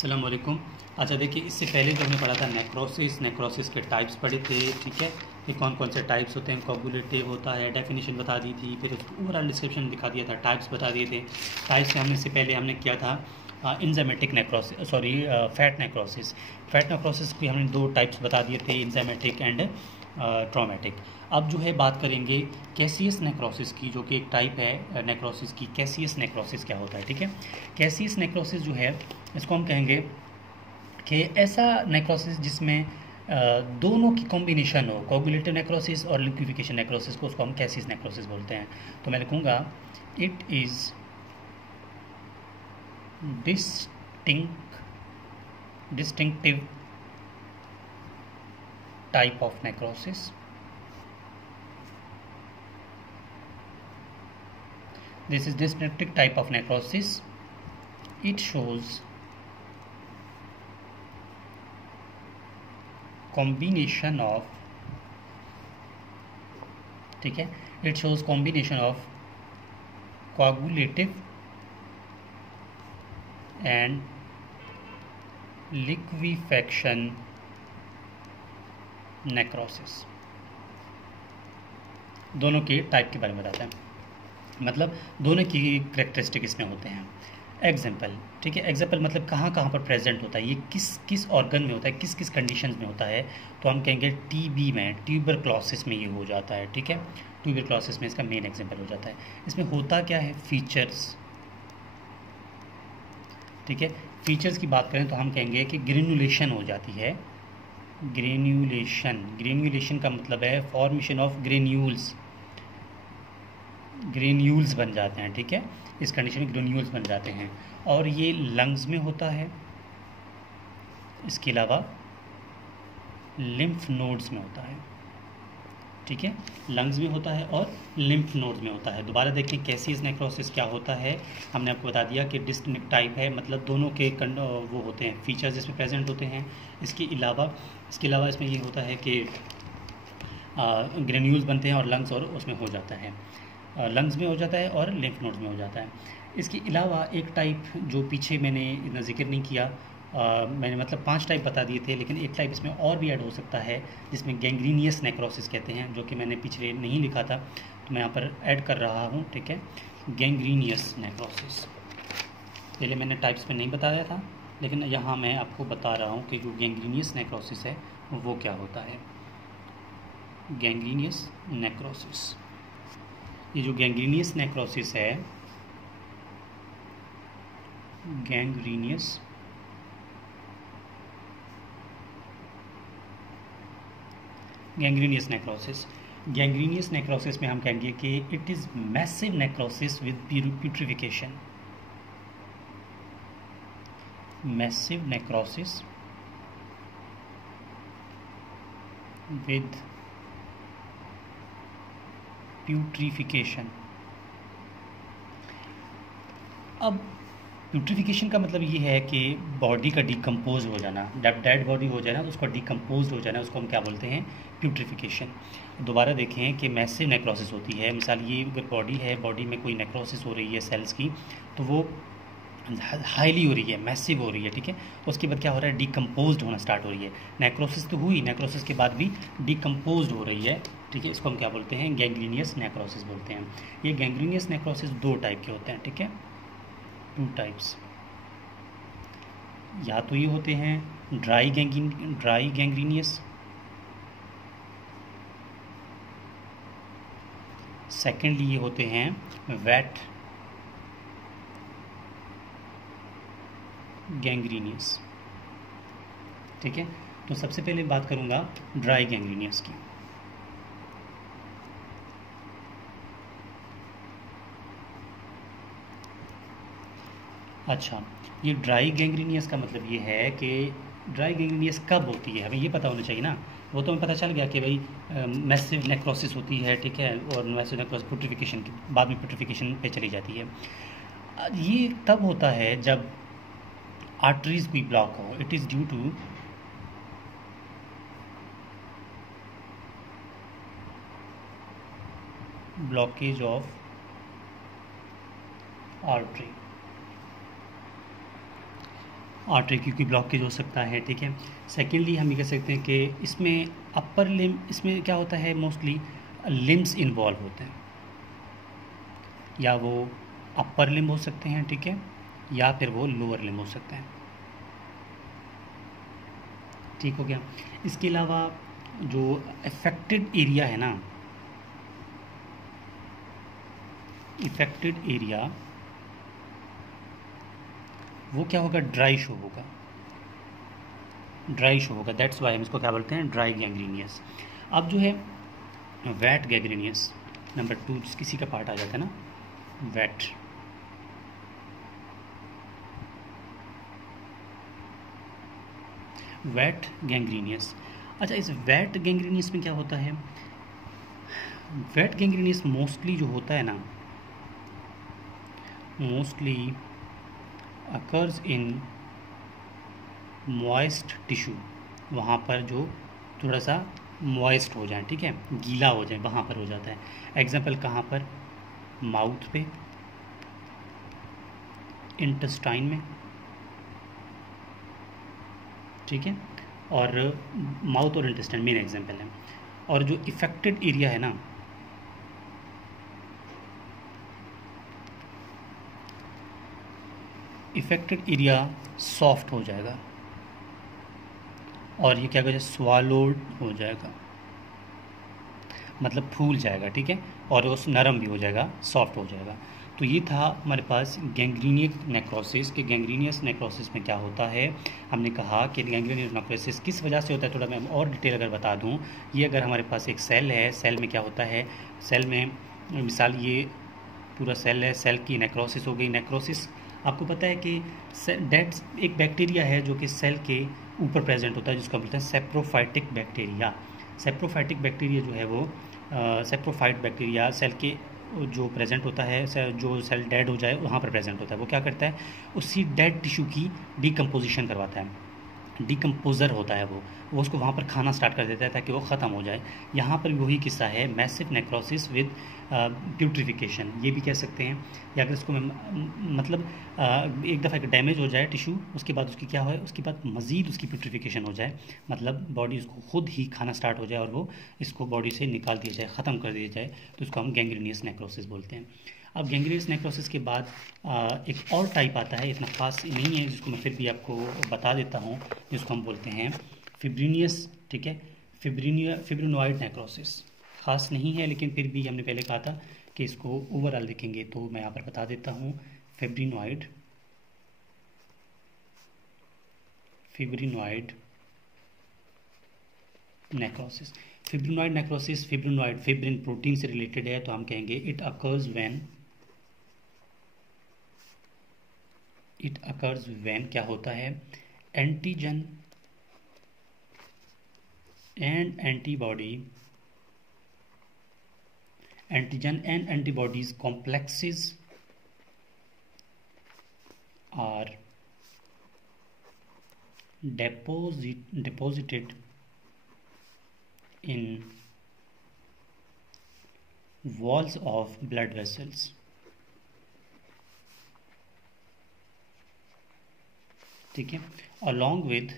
अस्सलाम वालेकुम। अच्छा देखिए, इससे पहले जो हमने पढ़ा था नेक्रोसिस के टाइप्स पढ़े थे, ठीक है, कि कौन कौन से टाइप्स होते हैं। कोगुलेटिव होता है, डेफिनेशन बता दी थी, फिर उसको ओवरऑल डिस्क्रिप्शन दिखा दिया था, टाइप्स बता दिए थे। टाइप्स में हमने इससे पहले हमने किया था enzymatic necrosis, sorry fat necrosis. Fat necrosis की हमने दो टाइप्स बता दिए थे, इंजाइमेटिक एंड ट्रॉमेटिक। अब जो है बात करेंगे कैसियस नेक्रोसिस की, जो कि एक टाइप है नेक्रोसिस की। कैसियस नेक्रोसिस क्या होता है, ठीक है। कैसियस नेक्रोसिस जो है, इसको हम कहेंगे कि ऐसा नेक्रोसिस जिसमें दोनों की कॉम्बिनेशन हो, कोगुलेटिव नेक्रोसिस और लिक्विफिकेशन नेक्रोसिस को, उसको हम कैसियस नेक्रोसिस बोलते हैं। तो मैं लिखूँगा it is distinctive type of necrosis. This is distinctive type of necrosis. It shows combination of, ठीक है, it shows combination of coagulative and liquefaction necrosis. दोनों के टाइप के बारे में बताते हैं, मतलब दोनों की करेक्टरिस्टिक इसमें होते हैं। एग्जाम्पल, ठीक है, एग्जाम्पल मतलब कहाँ कहाँ पर प्रेजेंट होता है, ये किस किस ऑर्गन में होता है, किस किस कंडीशंस में होता है। तो हम कहेंगे टीबी में, ट्यूबरक्लोसिस में ये हो जाता है, ठीक है। ट्यूबरक्लोसिस में इसका मेन एग्जाम्पल हो जाता है। इसमें होता क्या है, फीचर्स, ठीक है। फीचर्स की बात करें तो हम कहेंगे कि ग्रेन्युलेशन हो जाती है। ग्रेन्युलेशन का मतलब है फॉर्मेशन ऑफ ग्रेन्यूल्स बन जाते हैं, ठीक है। इस कंडीशन में ग्रेन्यूल्स बन जाते हैं, और ये लंग्स में होता है। इसके अलावा लिम्फ नोड्स में होता है, ठीक है। लंग्स में होता है और लिम्फ नोड्स में होता है। दोबारा देखें कैसियस नेक्रोसिस क्या होता है। हमने आपको बता दिया कि डिस्टिंक्ट टाइप है, मतलब दोनों के वो होते हैं, फीचर्स इसमें प्रेजेंट होते हैं। इसके अलावा इसमें ये होता है कि ग्रेन्यूल्स बनते हैं और लंग्स और उसमें हो जाता है, लंग्स में हो जाता है और लिम्फ नोड्स में हो जाता है। इसके अलावा एक टाइप जो पीछे मैंने इतना जिक्र नहीं किया, मैंने मतलब 5 टाइप बता दिए थे, लेकिन एक टाइप इसमें और भी ऐड हो सकता है, जिसमें गैंग्रीनियस नेक्रोसिस कहते हैं, जो कि मैंने पिछले नहीं लिखा था, तो मैं यहाँ पर ऐड कर रहा हूँ, ठीक है। गैंग्रीनियस नेक्रोसिस पहले मैंने टाइप्स में नहीं बताया था, लेकिन यहाँ मैं आपको बता रहा हूँ कि जो गैंग्रीनियस नेक्रोसिस है वो क्या होता है। गैंग्रीनियस नेक्रोसिस, ये जो गैंग्रीनियस नेक्रोसिस है, गैंग्रीनियस नेक्रोसिस में हम कहेंगे कि it is massive necrosis with putrefaction. Massive necrosis with putrefaction. अब प्यूट्रिफिकेशन का मतलब ये है कि बॉडी का डिकम्पोज हो जाना, जब डेड बॉडी हो जाए ना तो उसका डिकम्पोज हो जाना, उसको हम क्या बोलते हैं, प्यूट्रिफिकेशन। दोबारा देखें कि मैसिव नेक्रोसिस होती है, मिसाल ये अगर बॉडी है, बॉडी में कोई नेक्रोसिस हो रही है सेल्स की, तो वो हाईली हो रही है, मैसिव हो रही है, ठीक है। उसके बाद क्या हो रहा है, डिकम्पोज होना स्टार्ट हो रही है। नेक्रोसिस तो हुई, नेक्रोसिस के बाद भी डिकम्पोज हो रही है, ठीक है। इसको हम क्या बोलते हैं, गैंग्रीनियस नेक्रोसिस बोलते हैं। ये गैंग्रीनियस नेक्रोसिस 2 टाइप के होते हैं, ठीक है, 2 टाइप्स। या तो ये होते हैं ड्राई गैंग्रीनियस, सेकेंडली ये होते हैं वेट गैंग्रीनियस, ठीक है। तो सबसे पहले बात करूंगा ड्राई गैंग्रीनियस की। अच्छा, ये ड्राई गैंग्रीनियस का मतलब ये है कि ड्राई गैंग्रीनियस कब होती है, हमें ये पता होना चाहिए ना। वो तो हमें पता चल गया कि भाई मैसिव नेक्रोसिस होती है, ठीक है, और मैसिव नेक्रोसिस प्यूट्रिफिकेशन के बाद में प्यूट्रिफिकेशन पे चली जाती है। ये तब होता है जब आर्टरीज कोई ब्लॉक हो। It is due to blockage of artery. Artery की ब्लॉकेज हो सकता है, ठीक है। सेकेंडली हम ये कह सकते हैं कि इसमें अपर लिम, इसमें क्या होता है मोस्टली लिम्स इन्वॉल्व होते हैं, या वो अपर लिम हो सकते हैं, ठीक है, या फिर वो लोअर लिम हो सकते हैं, ठीक हो गया। इसके अलावा जो अफेक्टेड एरिया है ना, इफेक्टेड एरिया वो क्या होगा, ड्राई शो होगा, ड्राई शो होगा, दैट्स वाई हम इसको क्या बोलते हैं, ड्राई गैंग्रीनियस। अब जो है वेट गैंग्रीनियस नंबर 2 किसी का पार्ट आ जाता है ना, वेट गैंग्रीनियस। अच्छा, इस वेट गैंग्रीनियस में क्या होता है, वेट गैंग्रीनियस मोस्टली जो होता है ना, mostly occurs in moist tissue, वहाँ पर जो थोड़ा सा मॉइस्ट हो जाए, ठीक है, गीला हो जाए, वहाँ पर हो जाता है। एग्जाम्पल कहाँ पर, माउथ पे, इंटेस्टाइन में, ठीक है, और माउथ और इंटेस्टाइन मेन एग्जाम्पल है। और जो इफेक्टेड एरिया है ना, इफेक्टेड एरिया सॉफ्ट हो जाएगा और ये क्या करेगा, स्वालोड हो जाएगा, मतलब फूल जाएगा, ठीक है, और वो नरम भी हो जाएगा, सॉफ्ट हो जाएगा। तो ये था हमारे पास गैंग्रीनिक नेक्रोसिस कि गैंग्रीनियस नेक्रोसिस में क्या होता है। हमने कहा कि गैंग्रीनियस नेक्रोसिस किस वजह से होता है, थोड़ा मैं और डिटेल अगर बता दूं। ये अगर हमारे पास एक सेल है, सेल में क्या होता है, सेल में मिसाल ये पूरा सेल है, सेल की नेक्रोसिस हो गई। नेक्रोसिस आपको पता है कि डेड एक बैक्टीरिया है जो कि सेल के ऊपर प्रेजेंट होता है, जिसको बोलते हैं सेप्रोफाइटिक बैक्टीरिया। सेप्रोफाइटिक बैक्टीरिया जो है वो सेप्रोफाइट बैक्टीरिया सेल के जो प्रेजेंट होता है, जो सेल डेड हो जाए वहाँ पर प्रेजेंट होता है, वो क्या करता है, उसी डेड टिश्यू की डिकम्पोजिशन करवाता है, डिकम्पोज़र होता है वो उसको वहाँ पर खाना स्टार्ट कर देता है ताकि वो ख़त्म हो जाए। यहाँ पर भी वही किस्सा है, मैसिव नेक्रोसिस विद प्यूट्रिफिकेशन, ये भी कह सकते हैं। या अगर इसको मतलब एक दफ़ा डैमेज हो जाए टिश्यू, उसके बाद उसकी क्या हो, उसके बाद मज़ीद उसकी प्यूट्रिफिकेशन हो जाए, मतलब बॉडी उसको खुद ही खाना स्टार्ट हो जाए और वो इसको बॉडी से निकाल दिया जाए, ख़त्म कर दिया जाए, तो इसको हम गैंग्रीनियस नेक्रोसिस बोलते हैं। अब गैंग्रीनियस नेक्रोसिस के बाद एक और टाइप आता है, इतना खास नहीं है, जिसको मैं फिर भी आपको बता देता हूँ, जिसको हम बोलते हैं फिब्रीनियस, ठीक है, फिब्रिनॉइड नेक्रोसिस। खास नहीं है लेकिन फिर भी हमने पहले कहा था कि इसको ओवरऑल देखेंगे, तो मैं यहाँ पर बता देता हूँ। Fibrinoid necrosis, fibrinoid necrosis, fibrin protein से रिलेटेड है, तो हम कहेंगे इट अकर्स व्हेन क्या होता है, antigen and antibodies complexes are deposited in walls of blood vessels, ठीक है, along with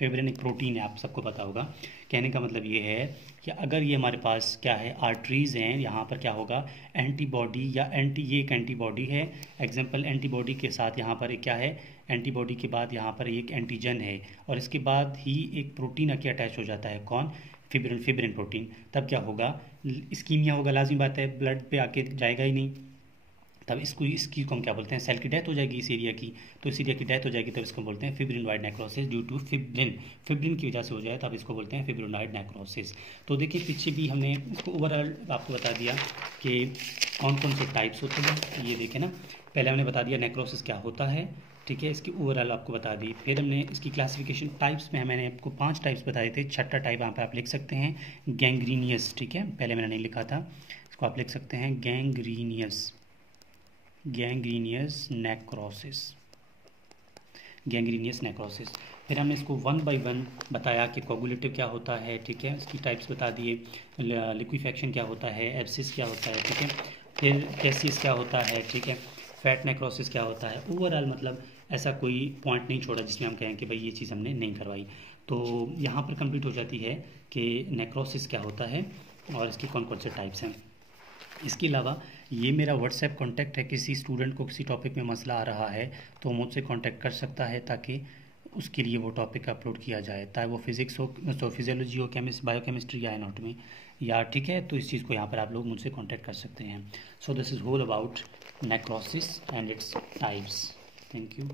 फिब्रिन एक प्रोटीन है, आप सबको पता होगा। कहने का मतलब ये है कि अगर ये हमारे पास क्या है, आर्टरीज हैं, यहाँ पर क्या होगा, एंटीबॉडी या ये एक एंटीबॉडी है, एग्जांपल एंटीबॉडी के साथ यहाँ पर एक क्या है, एंटीबॉडी के बाद यहाँ पर एक एंटीजन है, और इसके बाद ही एक प्रोटीन आके अटैच हो जाता है, कौन, फिब्रिन प्रोटीन। तब क्या होगा, इस्कीमिया होगा, लाजिमी बात है, ब्लड पे आके जाएगा ही नहीं, तब इसकी को हम क्या बोलते हैं, सेल की डेथ हो जाएगी इस एरिया की, तो इस एरिया की डेथ हो जाएगी, तब इसको बोलते हैं fibrinoid necrosis due to fibrin की वजह से हो जाए, तब इसको बोलते हैं फिब्रिनॉइड नेक्रोसिस। तो देखिए पीछे भी हमने इसको ओवरऑल आपको बता दिया कि कौन कौन से टाइप्स होते हैं। ये देखें ना, पहले हमने बता दिया नेक्रोसिस क्या होता है, ठीक है, इसकी ओवरऑल आपको बता दी। फिर हमने इसकी क्लासिफिकेशन टाइप्स में मैंने आपको 5 टाइप्स बताए थे, छठा टाइप यहाँ पे आप लिख सकते हैं गैंग्रीनियस, ठीक है, पहले मैंने नहीं लिखा था, इसको आप लिख सकते हैं गैंग्रीनियस नेक्रोसिस। फिर हमने इसको 1 बाय 1 बताया कि कोगुलेटिव क्या होता है, ठीक है, इसकी टाइप्स बता दिए, लिक्विफेक्शन क्या होता है, एब्सिस क्या होता है, ठीक है, फिर केसिस क्या होता है, ठीक है, फैट नेक्रोसिस क्या होता है। ओवरऑल मतलब ऐसा कोई पॉइंट नहीं छोड़ा जिसमें हम कहें कि भाई ये चीज़ हमने नहीं करवाई। तो यहाँ पर कंप्लीट हो जाती है कि नेक्रोसिस क्या होता है और इसके कौन कौन से टाइप्स हैं। इसके अलावा ये मेरा व्हाट्सएप कॉन्टैक्ट है, किसी स्टूडेंट को किसी टॉपिक में मसला आ रहा है तो मुझसे कॉन्टैक्ट कर सकता है ताकि उसके लिए वो टॉपिक अपलोड किया जाए, चाहे वो फिजिक्स हो, तो फिजियोलॉजी हो, बायोकेमिस्ट्री या एनाटॉमी में, या ठीक है। तो इस चीज़ को यहाँ पर आप लोग मुझसे कॉन्टैक्ट कर सकते हैं। So this is whole about necrosis and its types. Thank you.